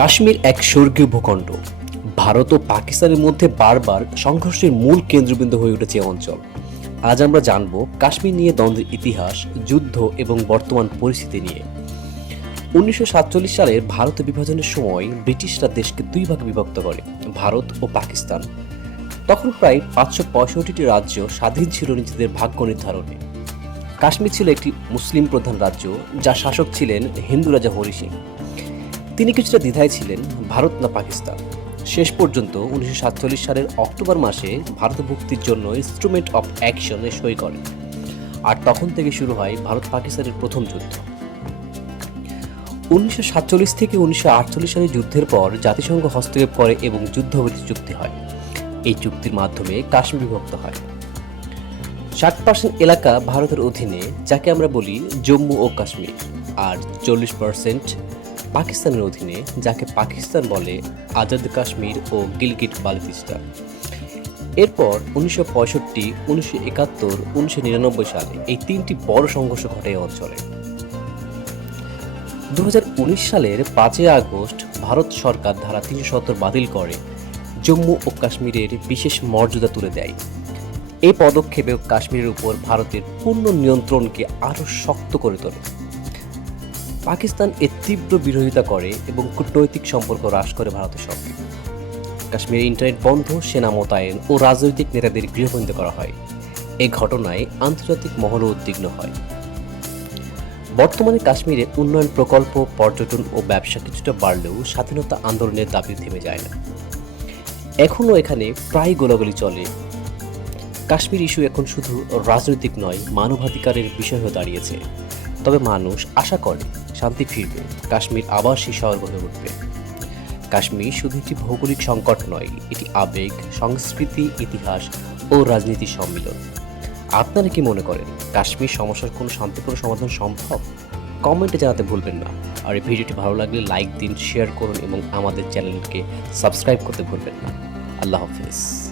কাশ্মীর এক স্বর্গীয় ভূখণ্ড। ভারত ও পাকিস্তানের মধ্যে বারবার সংঘর্ষের মূল কেন্দ্রবিন্দু হয়ে উঠেছে এই অঞ্চল। আজ আমরা জানব কাশ্মীর নিয়ে দ্বন্দ্বের ইতিহাস, যুদ্ধ এবং বর্তমান পরিস্থিতি নিয়ে। 1947 সালের ভারত বিভাজনের সময় ব্রিটিশরা দেশকে দুই ভাগে বিভক্ত করে, ভারত ও পাকিস্তান। তখন প্রায় 565টি রাজ্য স্বাধীন ছিল নিজেদের ভাগ্য নির্ধারণে। কাশ্মীর ছিল একটি মুসলিম প্রধান রাজ্য, যার শাসক ছিলেন হিন্দু রাজা হরি সিং। তিনি কিছুটা দ্বিধায় ছিলেন, ভারত না পাকিস্তান। শেষ পর্যন্ত 1947 সালের অক্টোবর মাসে ভারত মুক্তির জন্য ইনস্ট্রুমেন্ট অফ অ্যাকশনে সই করেন। আর তখন থেকে শুরু হয় ভারত পাকিস্তানের প্রথম যুদ্ধ। 1947 থেকে 1948 সালের যুদ্ধের পর জাতিসংঘ হস্তক্ষেপ করে এবং যুদ্ধবিরতি চুক্তি হয়। এই চুক্তির মাধ্যমে কাশ্মীর বিভক্ত হয়। 60% এলাকা ভারতের অধীনে, যাকে আমরা বলি জম্মু ও কাশ্মীর, আর 40% পাকিস্তানের অধীনে, যাকে পাকিস্তান বলে আজাদ কাশ্মীর ও গিলগিট বালতিস্তান। এরপর 1965, 1971, 1999 সালে এই তিনটি বড় সংঘর্ষ ঘটে এই অঞ্চলে। 2019 সালের 5 আগস্ট ভারত সরকার ধারা 370 বাতিল করে জম্মু ও কাশ্মীরের বিশেষ মর্যাদা তুলে দেয়। এই পদক্ষেপে কাশ্মীরের উপর ভারতের পূর্ণ নিয়ন্ত্রণকে আরও শক্ত করে তোলে। পাকিস্তান এর তীব্র বিরোধিতা করে এবং কূটনৈতিক সম্পর্ক হ্রাস করে ভারতের সঙ্গে। কাশ্মীরে ইন্টারনেট বন্ধ, সেনা মোতায়েন ও রাজনৈতিক নেতাদের গৃহবন্দী করা হয়। এই ঘটনায় আন্তর্জাতিক মহলও উদ্বিগ্ন হয়। বর্তমানে কাশ্মীরে উন্নয়ন প্রকল্প, পর্যটন ও ব্যবসা কিছুটা বাড়লেও স্বাধীনতা আন্দোলনের দাবি থেমে যায় না। এখনও এখানে প্রায় গোলাগুলি চলে। কাশ্মীর ইস্যু এখন শুধু রাজনৈতিক নয়, মানবাধিকারের বিষয় হয়ে দাঁড়িয়েছে। তবে মানুষ আশা করে শান্তি ফিরবে, কাশ্মীর আবার সেই শহর হয়ে উঠবে। কাশ্মীর শুধু একটি ভৌগোলিক সংকট নয়, এটি আবেগ, সংস্কৃতি, ইতিহাস ও রাজনীতির সম্মিলন। আপনারা কি মনে করেন কাশ্মীর সমস্যার কোনো শান্তিপূর্ণ সমাধান সম্ভব? কমেন্টে জানাতে ভুলবেন না। আর এই ভিডিওটি ভালো লাগলে লাইক দিন, শেয়ার করুন এবং আমাদের চ্যানেলকে সাবস্ক্রাইব করতে ভুলবেন না। আল্লাহ হাফেজ।